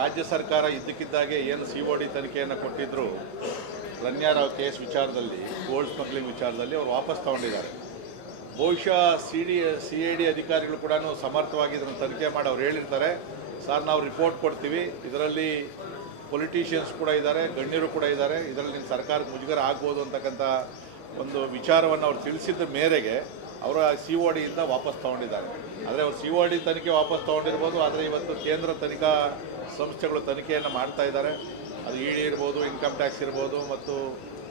ರಾಜ್ಯ ಸರ್ಕಾರ ಇದ್ದಕ್ಕಿದ್ದಾಗೆ ಏನು COD ತನಿಖೆಯನ್ನು ಕೊಟ್ಟಿದ್ದರು ರಣ್ಯಾರಾವ್ ಕೇಸ್ ವಿಚಾರದಲ್ಲಿ, ಗೋಲ್ಡ್ ಸ್ಮಗ್ಲಿಂಗ್ ವಿಚಾರದಲ್ಲಿ ಅವರು ವಾಪಸ್ ತಗೊಂಡಿದ್ದಾರೆ. ಬಹುಶಃ CID ಅಧಿಕಾರಿಗಳು ಕೂಡ ಸಮರ್ಥವಾಗಿ ಇದನ್ನು ತನಿಖೆ ಮಾಡಿ ಅವ್ರು ಹೇಳಿರ್ತಾರೆ, ಸರ್ ನಾವು ರಿಪೋರ್ಟ್ ಕೊಡ್ತೀವಿ, ಇದರಲ್ಲಿ ಪೊಲಿಟಿಷಿಯನ್ಸ್ ಕೂಡ ಇದ್ದಾರೆ, ಗಣ್ಯರು ಕೂಡ ಇದ್ದಾರೆ, ಇದರಲ್ಲಿ ನಿಮ್ಮ ಸರ್ಕಾರಕ್ಕೆ ಮುಜುಗರ ಆಗ್ಬೋದು ಅಂತಕ್ಕಂಥ ಒಂದು ವಿಚಾರವನ್ನು ಅವ್ರು ತಿಳಿಸಿದ ಮೇರೆಗೆ ಅವರ CODಯಿಂದ ವಾಪಸ್ ತೊಗೊಂಡಿದ್ದಾರೆ. ಆದರೆ ಅವರು COD ತನಿಖೆ ವಾಪಸ್ ತೊಗೊಂಡಿರ್ಬೋದು, ಆದರೆ ಇವತ್ತು ಕೇಂದ್ರ ತನಿಖಾ ಸಂಸ್ಥೆಗಳು ತನಿಖೆಯನ್ನು ಮಾಡ್ತಾ ಇದ್ದಾರೆ. ಅದು ED ಇರ್ಬೋದು, ಇನ್ಕಮ್ ಟ್ಯಾಕ್ಸ್ ಇರ್ಬೋದು, ಮತ್ತು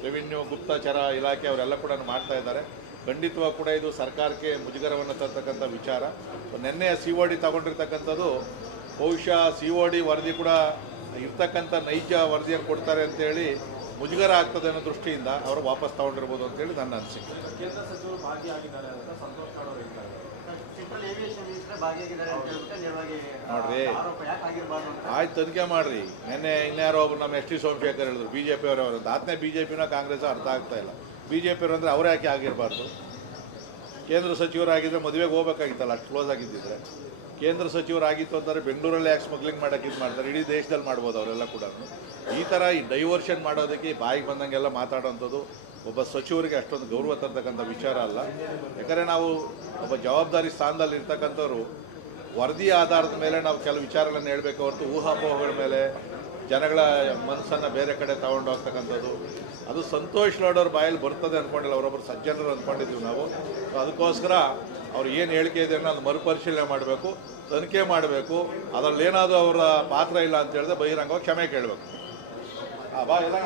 ರೆವಿನ್ಯೂ ಗುಪ್ತಚರ ಇಲಾಖೆ ಅವರೆಲ್ಲ ಕೂಡ ಮಾಡ್ತಾ ಇದ್ದಾರೆ. ಖಂಡಿತವಾಗಿ ಕೂಡ ಇದು ಸರ್ಕಾರಕ್ಕೆ ಮುಜುಗರವನ್ನು ತರ್ತಕ್ಕಂಥ ವಿಚಾರ. ನಿನ್ನೆ COD ತಗೊಂಡಿರ್ತಕ್ಕಂಥದ್ದು ಬಹುಶಃ COD ವರದಿ ಕೂಡ ಇರ್ತಕ್ಕಂಥ ನೈಜ ವರದಿಯನ್ನು ಕೊಡ್ತಾರೆ ಅಂತೇಳಿ ಮುಜುಗರ ಆಗ್ತದೆ ಅನ್ನೋ ದೃಷ್ಟಿಯಿಂದ ಅವರು ವಾಪಸ್ ತಗೊಂಡಿರ್ಬೋದು ಅಂತೇಳಿ ನನ್ನ ಅನಿಸಿಕೆ. ಕೇಂದ್ರ ಸಚಿವರು ಭಾಗಿಯಾಗಿದ್ದಾರೆ ಅಂತ ಸಂತೋಷ್ ಗೌಡ ಅವರು ಹೇಳ್ತಾರೆ. ನೋಡ್ರಿ, ಆಯ್ತು ತನಿಖೆ ಮಾಡ್ರಿ. ನಿನ್ನೆ ಇನ್ಯಾರೋ ಒಬ್ರು ನಮ್ಮ ST ಸೋಮಶೇಖರ್ ಹೇಳಿದ್ರು BJP ಅವರವರು ಅಂತ. ಆತನೇ BJPನ ಕಾಂಗ್ರೆಸ್ ಅರ್ಥ ಆಗ್ತಾ ಇಲ್ಲ. BJP ಅವರು ಅಂದರೆ ಅವರೇ ಯಾಕೆ ಆಗಿರಬಾರ್ದು? ಕೇಂದ್ರ ಸಚಿವರಾಗಿದ್ದರೆ ಮದುವೆಗೆ ಹೋಗ್ಬೇಕಾಗಿತ್ತಲ್ಲ, ಅಷ್ಟು ಕ್ಲೋಸ್ ಆಗಿದ್ದಿದ್ರೆ. ಕೇಂದ್ರ ಸಚಿವರಾಗಿತ್ತು ಅಂತಾರೆ ಬೆಂಗಳೂರಲ್ಲಿ ಯಾಕೆ ಸ್ಮಗ್ಲಿಂಗ್ ಮಾಡೋಕ್ಕೆ ಇದು ಮಾಡ್ತಾರೆ, ಇಡೀ ದೇಶದಲ್ಲಿ ಮಾಡ್ಬೋದು ಅವರೆಲ್ಲ ಕೂಡ. ಈ ಥರ ಈ ಡೈವರ್ಷನ್ ಮಾಡೋದಕ್ಕೆ ಬಾಯಿಗೆ ಬಂದಂಗೆಲ್ಲ ಮಾತಾಡೋವಂಥದ್ದು ಒಬ್ಬ ಸಚಿವರಿಗೆ ಅಷ್ಟೊಂದು ಗೌರವ ತರ್ತಕ್ಕಂಥ ವಿಚಾರ ಅಲ್ಲ. ಯಾಕಂದರೆ ನಾವು ಒಬ್ಬ ಜವಾಬ್ದಾರಿ ಸ್ಥಾನದಲ್ಲಿ ಇರ್ತಕ್ಕಂಥವ್ರು ವರದಿ ಆಧಾರದ ಮೇಲೆ ನಾವು ಕೆಲವು ವಿಚಾರಗಳನ್ನು ಹೇಳಬೇಕು ಹೊರತು ಊಹಾಪೋಹಗಳ ಮೇಲೆ ಜನಗಳ ಮನಸ್ಸನ್ನು ಬೇರೆ ಕಡೆ ತಗೊಂಡು ಹೋಗ್ತಕ್ಕಂಥದ್ದು ಅದು ಸಂತೋಷ್ ಲಾಡೋರ ಬಾಯಲ್ಲಿ ಬರ್ತದೆ ಅಂದ್ಕೊಂಡಿಲ್ಲ. ಅವರೊಬ್ಬರು ಸಜ್ಜನರು ಅಂದ್ಕೊಂಡಿದ್ದೀವಿ ನಾವು. ಅದಕ್ಕೋಸ್ಕರ ಅವ್ರು ಏನು ಹೇಳಿಕೆ ಇದೆ ಅನ್ನೋ ಅದು ಮರುಪರಿಶೀಲನೆ ಮಾಡಬೇಕು, ತನಿಖೆ ಮಾಡಬೇಕು. ಅದರಲ್ಲಿ ಏನಾದರೂ ಅವರ ಪಾತ್ರ ಇಲ್ಲ ಅಂತ ಹೇಳಿದ್ರೆ ಬಹಿರಂಗವಾಗಿ ಕ್ಷಮೆ ಕೇಳಬೇಕು. ಬಾ ಎಲ್ಲ